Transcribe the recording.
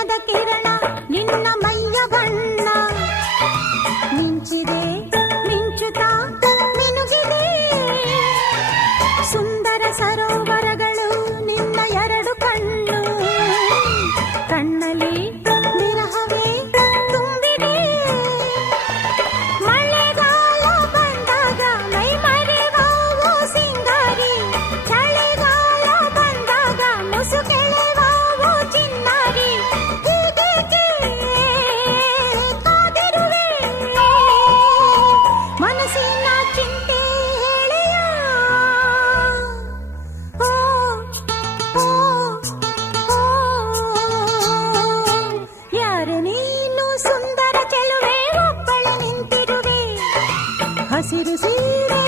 ಚಿನ್ನದ ಕಿರಣ ನಿನ್ನ ಮೈಯ ಬಣ್ಣ ಮಿಂಚಿದೆ ಮಿಂಚುತ್ತಾ ಮಿನುಗಿದೆ ಸುಂದರ ಸರೋವರ ಸುಂದರ ಚೆಲುವೆ ಒಬ್ಬಳ ನಿಂತಿರುವೆ ಹಸಿರು ಸೀರೆ